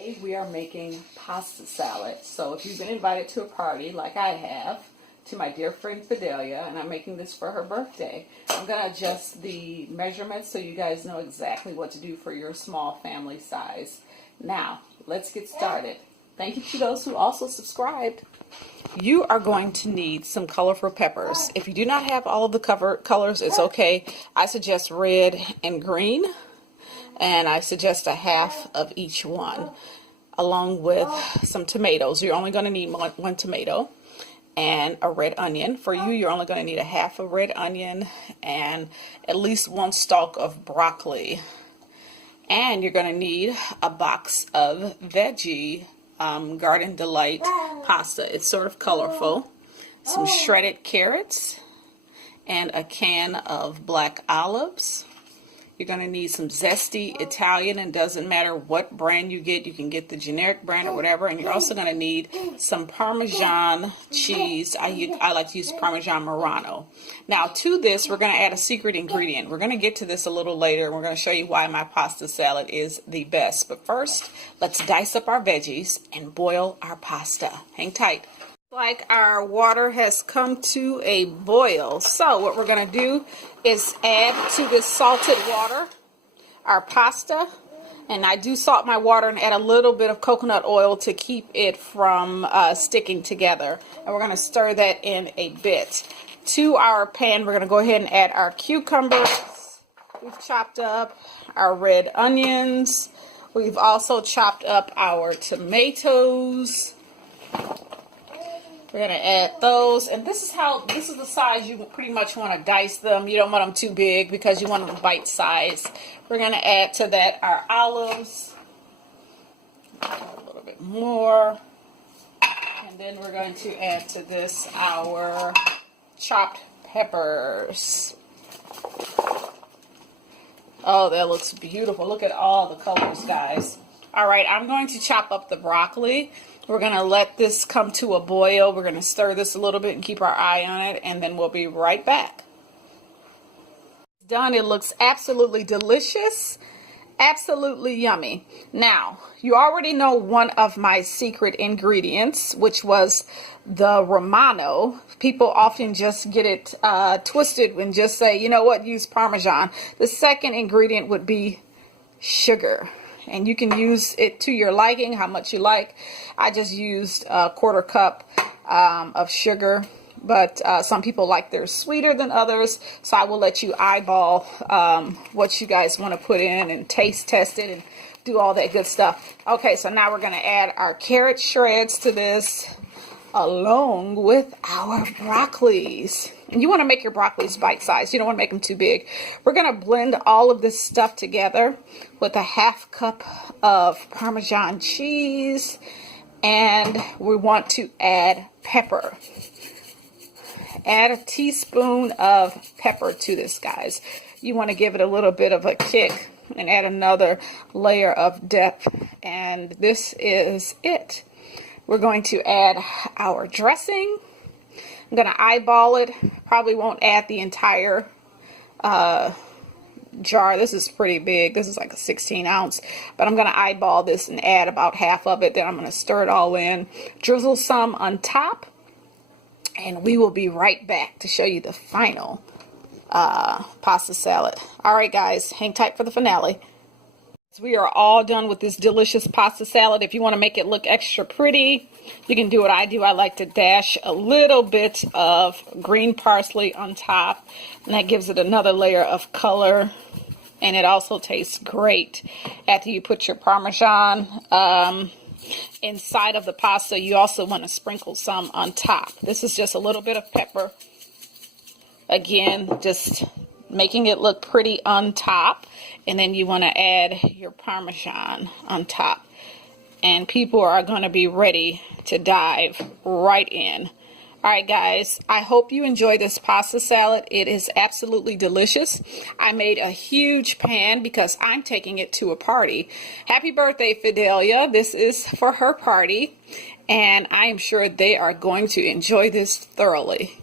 Today we are making pasta salad. So if you've been invited to a party like I have, to my dear friend Fidelia, and I'm making this for her birthday, I'm going to adjust the measurements so you guys know exactly what to do for your small family size. Now, let's get started. Thank you to those who also subscribed. You are going to need some colorful peppers. If you do not have all of the colors, it's okay. I suggest red and green, and I suggest a half of each one, along with some tomatoes. You're only going to need one tomato and a red onion. For you, you're only going to need a half a red onion and at least one stalk of broccoli. And you're going to need a box of veggie Garden Delight pasta. It's sort of colorful. Some shredded carrots and a can of black olives. You're going to need some zesty Italian, and doesn't matter what brand you get. You can get the generic brand or whatever. And you're also going to need some Parmesan cheese. I like to use Parmesan Murano. Now to this, we're going to add a secret ingredient. We're going to get to this a little later. We're going to show you why my pasta salad is the best. But first, let's dice up our veggies and boil our pasta. Hang tight. Like our water has come to a boil. So what we're going to do is add to this salted water our pasta. And I do salt my water and add a little bit of coconut oil to keep it from sticking together. And we're going to stir that in a bit. To our pan, we're going to go ahead and add our cucumbers. We've chopped up our red onions. We've also chopped up our tomatoes. We're going to add those, and this is the size you pretty much want to dice them. You don't want them too big because you want them bite size. We're going to add to that our olives, a little bit more, and then we're going to add to this our chopped peppers. Oh, that looks beautiful. Look at all the colors, guys. All right, I'm going to chop up the broccoli. We're going to let this come to a boil. We're going to stir this a little bit and keep our eye on it, and then we'll be right back. Done. It looks absolutely delicious, absolutely yummy. Now, you already know one of my secret ingredients, which was the Romano. People often just get it twisted and just say, you know what, use Parmesan. The second ingredient would be sugar. And you can use it to your liking, how much you like. I just used a quarter cup of sugar, but some people like theirs sweeter than others. So I will let you eyeball what you guys want to put in and taste test it and do all that good stuff. Okay, so now we're going to add our carrot shreds to this, along with our broccolis. And you want to make your broccolis bite-sized. You don't want to make them too big. We're going to blend all of this stuff together with a half cup of Parmesan cheese. And we want to add pepper. Add a teaspoon of pepper to this, guys. You want to give it a little bit of a kick and add another layer of depth. And this is it. We're going to add our dressing. I'm going to eyeball it. Probably won't add the entire jar. This is pretty big. This is like a 16 ounce. But I'm going to eyeball this and add about half of it. Then I'm going to stir it all in. Drizzle some on top. And we will be right back to show you the final pasta salad. All right, guys. Hang tight for the finale. We are all done with this delicious pasta salad. If you want to make it look extra pretty, you can do what I do. I like to dash a little bit of green parsley on top, and that gives it another layer of color, and it also tastes great. After you put your Parmesan inside of the pasta, you also want to sprinkle some on top. This is just a little bit of pepper. Again, just making it look pretty on top, and then you want to add your Parmesan on top, and people are going to be ready to dive right in. All right, guys, I hope you enjoy this pasta salad. It is absolutely delicious. I made a huge pan because I'm taking it to a party. Happy birthday, Fidelia. This is for her party, and I am sure they are going to enjoy this thoroughly.